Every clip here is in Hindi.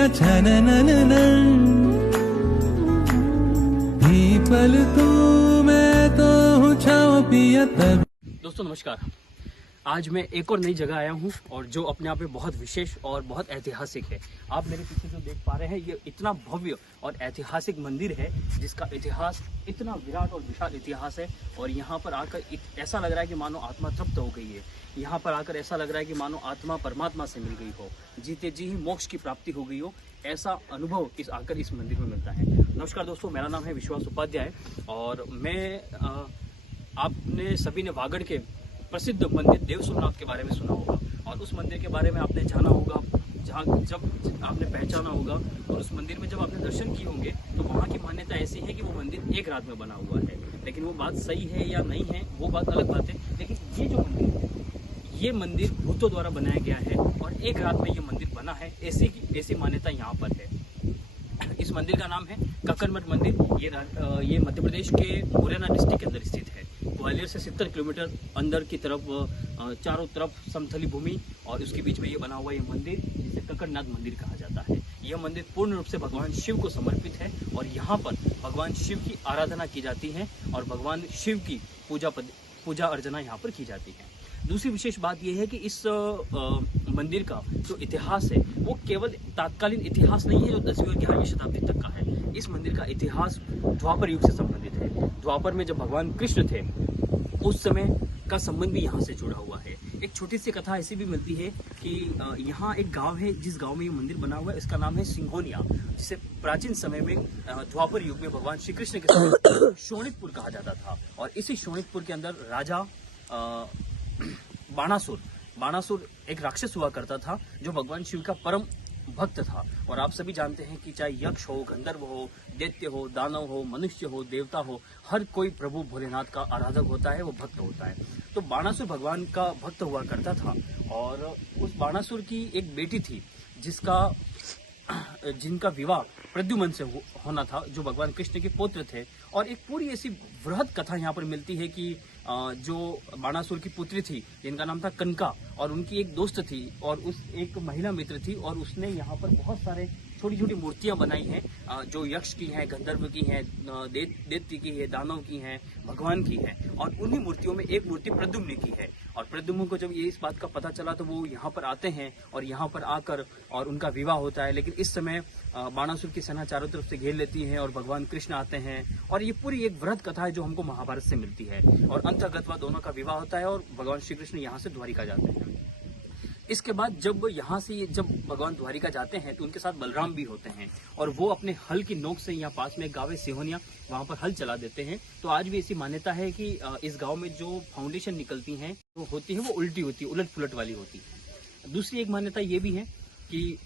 पिया छनननन ही पल तू मैं तो हूँ छाँव पिया तब। दोस्तों नमस्कार। आज मैं एक और नई जगह आया हूँ और जो अपने आप में बहुत विशेष और बहुत ऐतिहासिक है। आप मेरे पीछे जो देख पा रहे हैं ये इतना भव्य और ऐतिहासिक मंदिर है जिसका इतिहास इतना विराट और विशाल इतिहास है। और यहाँ पर आकर ऐसा लग रहा है कि मानो आत्मा तृप्त हो गई है। यहाँ पर आकर ऐसा लग रहा है कि मानो आत्मा परमात्मा से मिल गई हो, जीते जी ही मोक्ष की प्राप्ति हो गई हो, ऐसा अनुभव आकर इस मंदिर में मिलता है। नमस्कार दोस्तों, मेरा नाम है विश्वास उपाध्याय और मैं आपने सभी ने वागड़ के प्रसिद्ध मंदिर देव सोमनाथ के बारे में सुना होगा और उस मंदिर के बारे में आपने जाना होगा, जहाँ जब आपने पहचाना होगा और उस मंदिर में जब आपने दर्शन किए होंगे तो वहाँ की मान्यता ऐसी है कि वो मंदिर एक रात में बना हुआ है। लेकिन वो बात सही है या नहीं है वो बात अलग बात है। लेकिन ये जो मंदिर है ये मंदिर भूतों द्वारा बनाया गया है और एक रात में ये मंदिर बना है, ऐसी मान्यता यहाँ पर है। इस मंदिर का नाम है कक्कड़मठ मंदिर। ये मध्य प्रदेश के मुरैना डिस्ट्रिक्ट के अंदर स्थित है। ग्वालियर से 70 किलोमीटर अंदर की तरफ चारों तरफ समतली भूमि और उसके बीच में ये बना हुआ ये मंदिर जिसे कक्कड़नाथ मंदिर कहा जाता है। यह मंदिर पूर्ण रूप से भगवान शिव को समर्पित है और यहाँ पर भगवान शिव की आराधना की जाती है और भगवान शिव की पूजा अर्चना यहाँ पर की जाती है। दूसरी विशेष बात यह है कि इस मंदिर का जो इतिहास है वो केवल तात्कालीन इतिहास नहीं है जो 10वीं और 11वीं शताब्दी तक का है। इस मंदिर का इतिहास द्वापर युग से संबंधित है। द्वापर में जब भगवान कृष्ण थे उस समय का संबंध भी यहाँ से जुड़ा हुआ है। एक छोटी सी कथा ऐसी भी मिलती है कि यहाँ एक गांव है जिस गांव में ये मंदिर बना हुआ है, इसका नाम है सिंघोनिया, जिसे प्राचीन समय में द्वापर युग में भगवान श्री कृष्ण के समय शोणितपुर कहा जाता था। और इसी शोणितपुर के अंदर राजा बाणासुर एक राक्षस हुआ करता था जो भगवान शिव का परम भक्त था। और आप सभी जानते हैं कि चाहे यक्ष हो, गंधर्व हो, दैत्य हो, दानव हो, मनुष्य हो, देवता हो, हर कोई प्रभु भोलेनाथ का आराधक होता है, वो भक्त होता है। तो बाणासुर भगवान का भक्त हुआ करता था और उस बाणासुर की एक बेटी थी जिनका विवाह प्रद्युम्न से होना था जो भगवान कृष्ण के पुत्र थे। और एक पूरी ऐसी वृहद कथा यहाँ पर मिलती है कि जो बाणासुर की पुत्री थी जिनका नाम था कनका और उनकी एक दोस्त थी और उस एक महिला मित्र थी और उसने यहाँ पर बहुत सारे छोटी छोटी मूर्तियां बनाई हैं जो यक्ष की हैं, गंधर्व की हैं, दैत्य की है, दानव की हैं, भगवान की है। और उन्हीं मूर्तियों में एक मूर्ति प्रद्युम्न की है। और प्रद्युम्न को जब ये इस बात का पता चला तो वो यहाँ पर आते हैं और यहाँ पर आकर और उनका विवाह होता है। लेकिन इस समय बाणासुर की सेना चारों तरफ से घेर लेती है और भगवान कृष्ण आते हैं और ये पूरी एक वृहद कथा है जो हमको महाभारत से मिलती है। और अंतर्गत दोनों का विवाह होता है और भगवान श्री कृष्ण यहाँ से द्वारिका जाते हैं। इसके बाद जब यहाँ से जब भगवान द्वारिका जाते हैं तो उनके साथ बलराम भी होते हैं और वो अपने हल की नोक से यहाँ पास में एक गाँव है सिंघोनिया, वहाँ पर हल चला देते हैं। तो आज भी ऐसी मान्यता है कि इस गांव में जो फाउंडेशन निकलती हैं वो होती है वो उल्टी होती है, उलट पुलट वाली होती है। दूसरी एक मान्यता ये भी है कि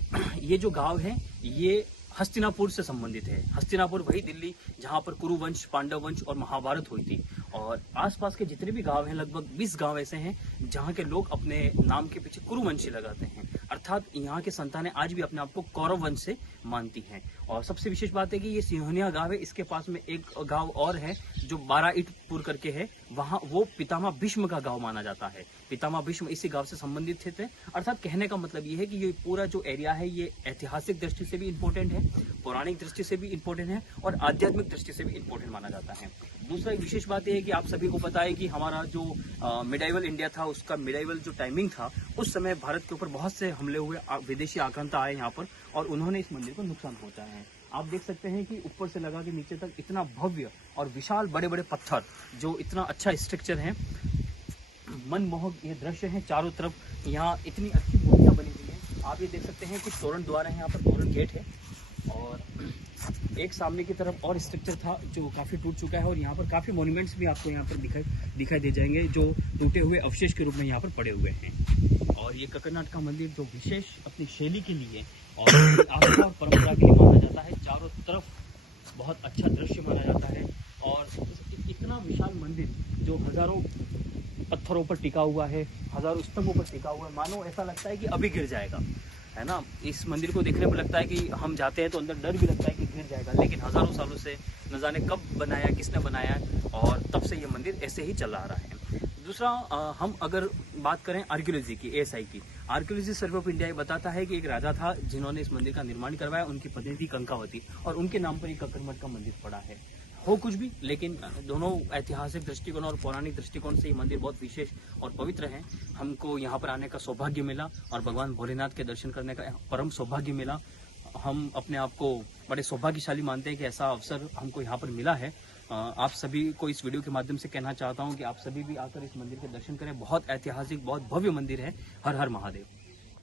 ये जो गाँव है ये हस्तिनापुर से संबंधित है। हस्तिनापुर वही दिल्ली जहाँ पर कुरुवंश, पांडव वंश और महाभारत हुई थी। और आसपास के जितने भी गांव हैं लगभग 20 गांव ऐसे हैं जहाँ के लोग अपने नाम के पीछे कुरुवंशी लगाते हैं, अर्थात यहाँ के संतानें आज भी अपने आप को कौरव वंश से मानती हैं। और सबसे विशेष बात है कि ये सिंघोनिया गांव है, इसके पास में एक गांव और है जो 12 ईटपुर करके है, वहाँ वो पितामह भीष्म का गांव माना जाता है। पितामह भीष्म इसी गांव से संबंधित थे। अर्थात कहने का मतलब ये है कि ये पूरा जो एरिया है ये ऐतिहासिक दृष्टि से भी इम्पोर्टेंट है, पौराणिक दृष्टि से भी इम्पोर्टेंट है और आध्यात्मिक दृष्टि से भी इम्पोर्टेंट माना जाता है। दूसरा एक विशेष बात यह है कि आप सभी को पता है कि हमारा जो मिडाइवल इंडिया था उसका मिडाइवल जो टाइमिंग था उस समय भारत के ऊपर बहुत से हमले हुए, विदेशी आक्रांता आए यहाँ पर और उन्होंने इस मंदिर को नुकसान पहुंचाया है। आप देख सकते हैं कि ऊपर से लगा के नीचे तक इतना भव्य और विशाल बड़े बड़े पत्थर, जो इतना अच्छा स्ट्रक्चर है, मनमोहक ये दृश्य है। चारों तरफ यहाँ इतनी अच्छी मूर्तियाँ बनी हुई हैं। आप ये देख सकते हैं कुछ तोरण द्वार है, यहाँ पर तोरण गेट है और एक सामने की तरफ और स्ट्रक्चर था जो काफ़ी टूट चुका है और यहाँ पर काफ़ी मॉन्यूमेंट्स भी आपको यहाँ पर दिखाई दे जाएंगे जो टूटे हुए अवशेष के रूप में यहाँ पर पड़े हुए हैं। और ये कक्कड़नाथ का मंदिर जो विशेष अपनी शैली के लिए और आस्था और परंपरा के लिए माना जाता है, चारों तरफ बहुत अच्छा दृश्य माना जाता है। और इतना विशाल मंदिर जो हज़ारों पत्थरों पर टिका हुआ है, हज़ारों स्तंभों पर टिका हुआ है, मानो ऐसा लगता है कि अभी गिर जाएगा, है ना। इस मंदिर को देखने में लगता है कि हम जाते हैं तो अंदर डर भी लगता है कि गिर जाएगा, लेकिन हज़ारों सालों से न जाने कब बनाया, किसने बनाया और तब से ये मंदिर ऐसे ही चला आ रहा है। दूसरा हम अगर बात करें आर्कियोलॉजी की, एएसआई की, आर्कियोलॉजी सर्वे ऑफ इंडिया ये बताता है कि एक राजा था जिन्होंने इस मंदिर का निर्माण करवाया। उनकी पत्नी थी कंकावती और उनके नाम पर एक कक्कड़मठ का मंदिर पड़ा है। हो कुछ भी, लेकिन दोनों ऐतिहासिक दृष्टिकोण और पौराणिक दृष्टिकोण से ये मंदिर बहुत विशेष और पवित्र है। हमको यहाँ पर आने का सौभाग्य मिला और भगवान भोलेनाथ के दर्शन करने का परम सौभाग्य मिला। हम अपने आप को बड़े सौभाग्यशाली मानते हैं कि ऐसा अवसर हमको यहाँ पर मिला है। आप सभी को इस वीडियो के माध्यम से कहना चाहता हूँ कि आप सभी भी आकर इस मंदिर के दर्शन करें। बहुत ऐतिहासिक, बहुत भव्य मंदिर है। हर हर महादेव।